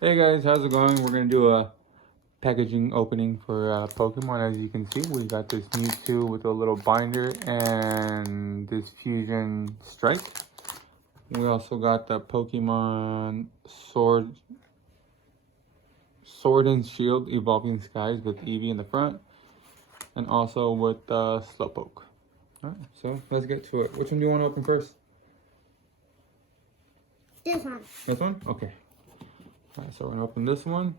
Hey guys, how's it going? We're gonna do a packaging opening for Pokemon. As you can see, we got this Mewtwo with a little binder and this Fusion Strike. We also got the Pokemon Sword and Shield Evolving Skies with Eevee in the front, and also with Slowpoke. Alright, so let's get to it. Which one do you want to open first? This one. This one? Okay. Alright, so we're gonna open this one.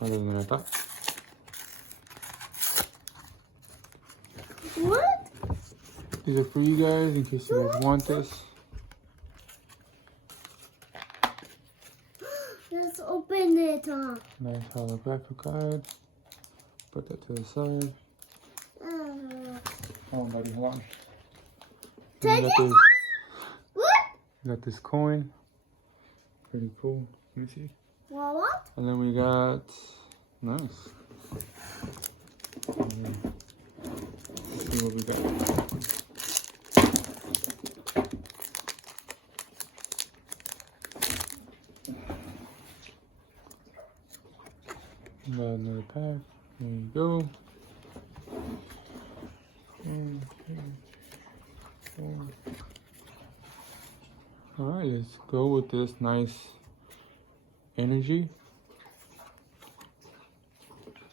Harder than I thought. What? These are for you guys in case you guys want this. Let's open it up. Nice holographic card. Put that to the side. Oh, buddy, hold on. Take We got it. this, What? got this coin. Pretty cool. Let me see. What? And then we got nice. Let's see what we got. Got another pack. There you go. Alright, let's go with this nice energy.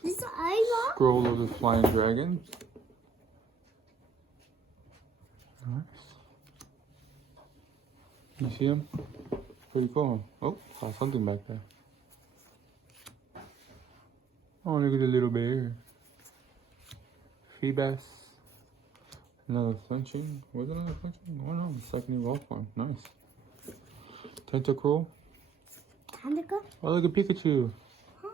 This is Iva. Scroll of the Flying Dragon. Nice. You see him? Pretty cool. Oh, saw something back there. Oh, look at the little bear. Feebas. Another flinching. Was it another flinching? Oh no, second evolved form. Nice. Tentacruel. Tentacle? Oh, look at Pikachu. Huh?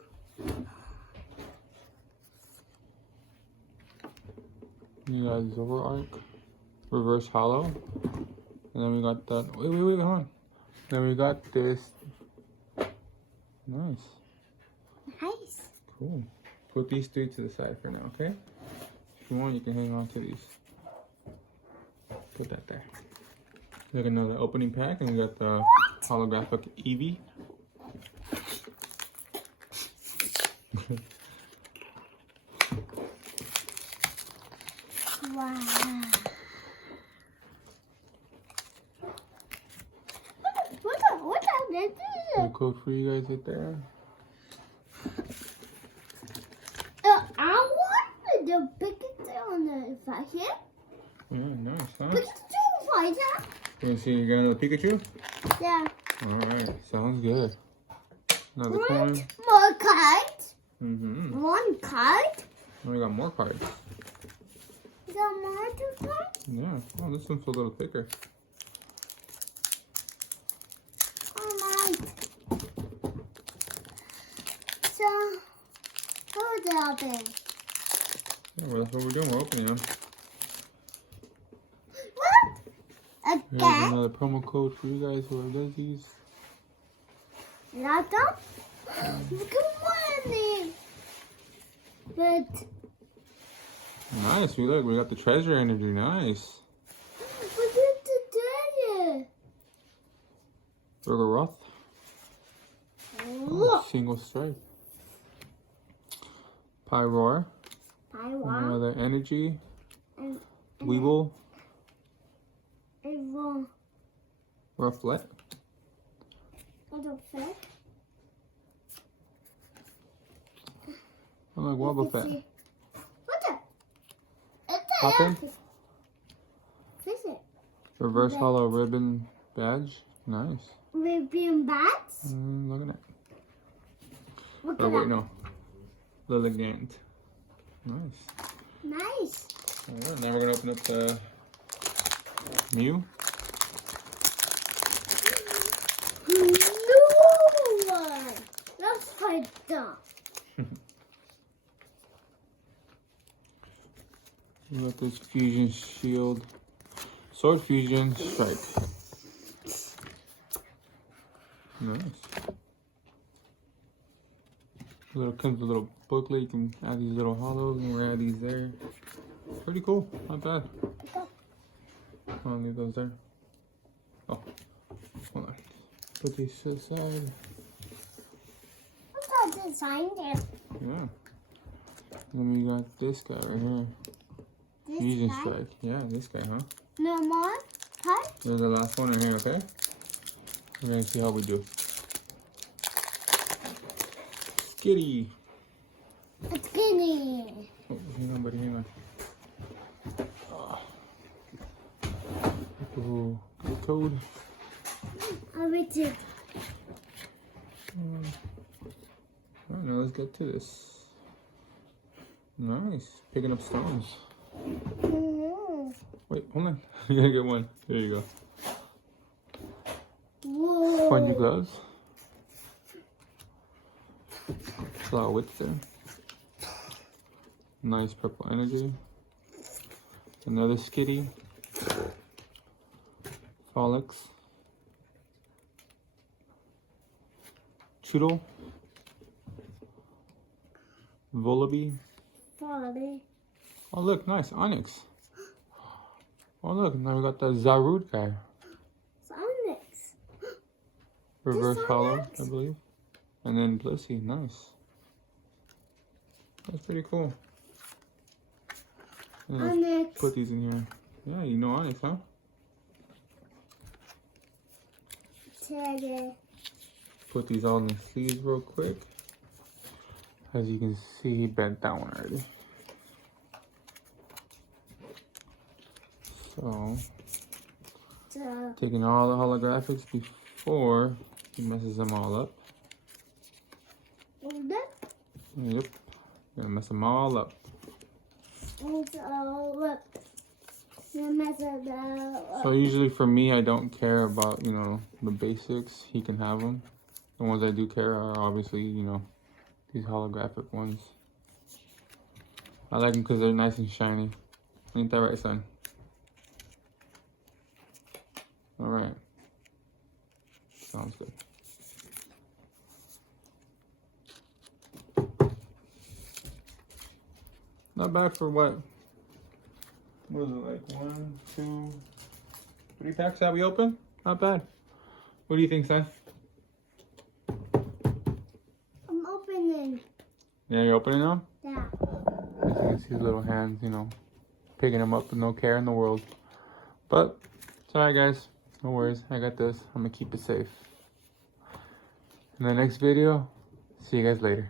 You got Zoroark. Reverse Hollow. And then we got that. Wait, hold on. Then we got this. Nice. Nice. Cool. Put these three to the side for now, okay? If you want, you can hang on to these. Put that there. Look, another opening pack, and we got the holographic Eevee. Wow. What is The code for you guys right there. I want the Pikachu on the fighter. Yeah, nice, huh? Pikachu fighter? You want to see you got another Pikachu? Yeah. Alright, sounds good. Another What? coin. More cards? Mm-hmm. One card? And we got more cards. Is there more to cards? Yeah. Oh, this one's a little thicker. Alright. So, what would open? Yeah, well, that's what we're doing. We're opening them. What? Here's Again? another promo code for you guys who does these. Laptop? Good morning. But Nice. We got the treasure energy. Nice. what did the treasure? Burger Roth. Look. Single strike. Pyroar. I want Another energy. and Weevil. want Rufflet. a fish. I like Wobbuffet. What's it? It's a Poppin'? fish. Fish it. Reverse Hollow Ribbon Badge. Nice. Ribbon bats. Look at that. Look Oh, at wait, that. no. Lilligant. Nice. Nice. Alright, now we're going to open up the Mew. No one. Let's fight them. We got this Fusion Shield. Sword Fusion Strike. Nice. Comes with a little booklet. You can add these little hollows and we'll add these there. Pretty cool. Not bad. I'll leave those there. Oh, hold on. Put these to the side. What's that design there? Yeah. Then we got this guy right here. This Fusion guy? Strike. Yeah, this guy, huh? No more? Cut? There's the last one in here, okay? We're gonna see how we do. Skitty. It's skinny. Oh, hang on, buddy, hang on. Oh, good code. I'll read it. Alright, now let's get to this. Nice. Picking up stones. Mm-hmm. Wait, hold on. You gotta get one. There you go. Whoa. Spongy gloves. A lot of width there. Nice purple energy. Another Skitty. Frolix. Choodle. Volibee. Folly. Oh look, nice. Onyx. Oh look, now we got the Zarude guy. Sonics. Reverse This hollow, Onyx? I believe. And then Blissey, nice. That's pretty cool. And let's Onyx. put these in here. Yeah, you know Onyx, huh? Teddy. Put these all in the sleeves real quick. As you can see, he bent that one already. So, So, taking all the holographics before he messes them all up. hold it. Yep, gonna mess them all up. And so, look. You mess it up. So usually for me, I don't care about, you know, the basics. He can have them. The ones I do care are obviously, you know, these holographic ones. I like them because they're nice and shiny. Ain't that right, son? All right. Sounds good. Not bad for what? What was it, like 1, 2, 3 packs that we opened? Not bad. What do you think, son? I'm opening. Yeah, you're opening them? Yeah. As you can see his little hands, you know, picking them up with no care in the world. But it's alright, guys. No worries. I got this. I'm gonna keep it safe. In the next video, see you guys later.